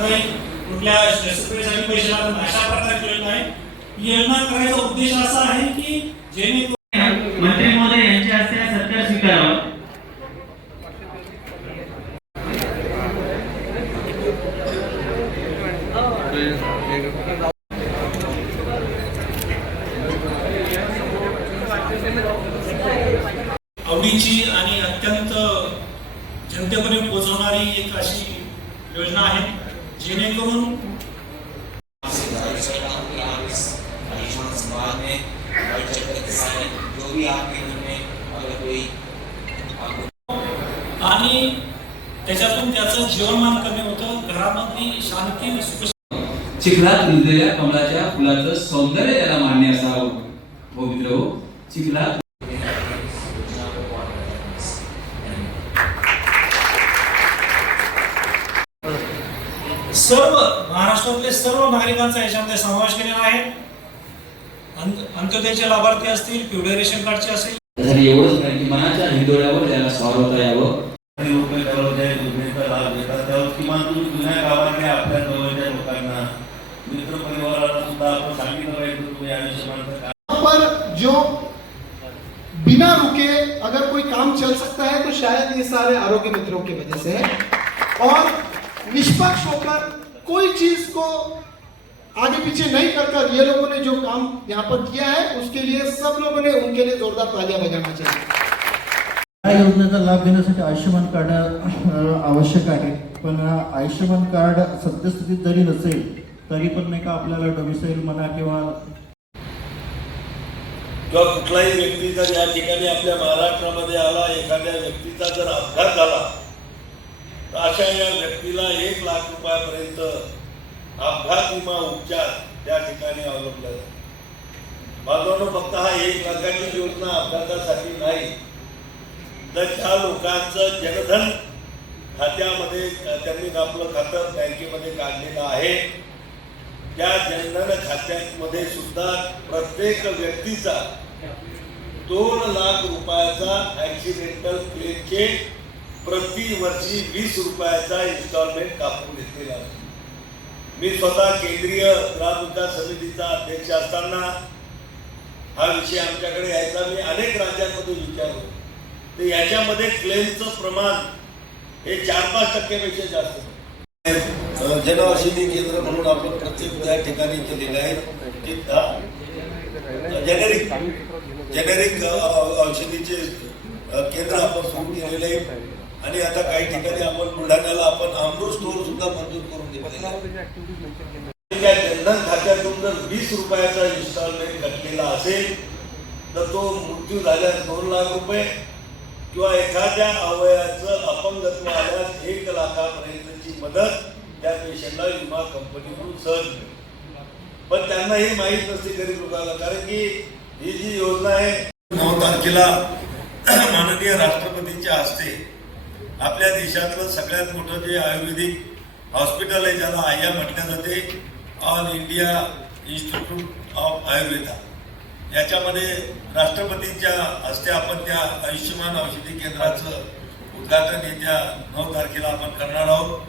कुठल्या शस्त्रक्रियेसाठी पैसे लागत नाही. अशा प्रकारची योजना आहे. ही योजना करायचा उद्देश असा आहे की जेणेकरून मंत्री महोदय यांच्या हस्ते सत्कार स्वीकारावा. आवडीची आणि अत्यंत जनतेपर्यंत पोहोचवणारी एक अशी योजना आहे. जेणेकरून समाज में और जगत जो भी आपके मन में अगर कोई आणि त्याच्यातून त्याचं जीवनमान कमी होतं. घरामध्ये शांती सुख चिखलात रुजलेल्या कमळाच्या फुलाचं सौंदर्य त्याला मान्य असावं. हो मित्र हो चिखलात योजना को बहुत सर्व महाराष्ट्रातले सर्व नागरिकांचा याच्यामध्ये समावेश केलेला आहे. अंत- अंत्योदयचे लाभार्थी असतील पिवळे रेशन कार्डचे असेल त्यासाठी एवढंच नाही की मनाच्या हिंदोळ्यावर त्याला स्वार होता यावं. आणि रुपये दररोजच्या योजनेचा लाभ घेतात. त्यावर किमान तुम्ही जुन्या गावातल्या आपल्या जवळच्या लोकांना मित्र परिवाराला सुद्धा आपण सांगितलं पाहिजे की तुम्ही आयुष्यमानचं काय पर जो बिना रुके अगर कोई काम चल सकता है तो शायद ये सारे आरोग्य मित्रों की वजह से है। और निष्पक्ष होकर कोई चीज को आगे पीछे नहीं कर कर ये लोगों ने जो काम यहाँ पर किया है उसके लिए सब लोगों ने उनके लिए जोरदार तालियां बजाना चाहिए। या योजनेचा लाभ घेण्यासाठी आयुष्यमान कार्ड आवश्यक आहे. पण आयुष्यमान कार्ड सद्यस्थितीत जरी नसेल तरी पण नाही का आपल्याला डोमिसाईल म्हणा किंवा किंवा कुठलाही व्यक्ती जर या ठिकाणी आपल्या महाराष्ट्रामध्ये आला एखाद्या व्यक्तीचा जर अपघात झाला अशा या व्यक्तीला एक लाख रुपयापर्यंत अपघात विमा उपचार त्या ठिकाणी अवलंबला जातो. बांधवांनो फक्त हा एक लाखाची योजना अपघातासाठी नाही तर त्या लोकांचं जनधन खात्यामध्ये त्यांनी आपलं खातं बँकेमध्ये काढलेलं आहे. त्या जनधन खात्यामध्ये सुद्धा प्रत्येक व्यक्तीचा दोन लाख रुपयाचा ऍक्सिडेंटल क्लेमचे प्रतिवर्षी वीस रुपयाचा इन्स्टॉलमेंट कापून घेतलेला आहे. मी स्वतः केंद्रीय ग्रामविकास समितीचा अध्यक्ष असताना हा विषय आमच्याकडे यायचा. मी अनेक राज्यांमध्ये विचारलो. तर याच्यामध्ये क्लेमचं प्रमाण हे चार पाच टक्क्यापेक्षा जास्त जनऔषधी केंद्र म्हणून आपण प्रत्येक त्या ठिकाणी केलेलं आहे जेनेरिक जेनेरिक औषधीचे केंद्र आपण सुरू केलेले आहे आणि आता काही ठिकाणी आपण बुलढाण्याला आपण अमृत स्टोअर सुद्धा मंजूर करून घेतलेला आहे. जनधन खात्यातून जर वीस रुपयाचा इन्स्टॉलमेंट कटलेला असेल तर तो मृत्यू झाल्यास दोन लाख रुपये किंवा एखाद्या अवयाचं अपंगत्व आल्यास एक लाखापर्यंतची मदत त्या पेशंटला विमा कंपनीकडून सहज मिळते पण त्यांना हे माहीत नसते गरीब लोकांना कारण की ही जी योजना आहे नऊ तारखेला माननीय राष्ट्रपतींच्या हस्ते आपल्या देशातलं सगळ्यात मोठं जे आयुर्वेदिक हॉस्पिटल आहे ज्याला आया म्हटलं जाते All India Institute of Ayurveda. याच्यामध्ये राष्ट्रपतींच्या हस्ते आपण त्या आयुष्यमान औषधी केंद्राचं उद्घाटन येत्या नऊ तारखेला आपण करणार आहोत.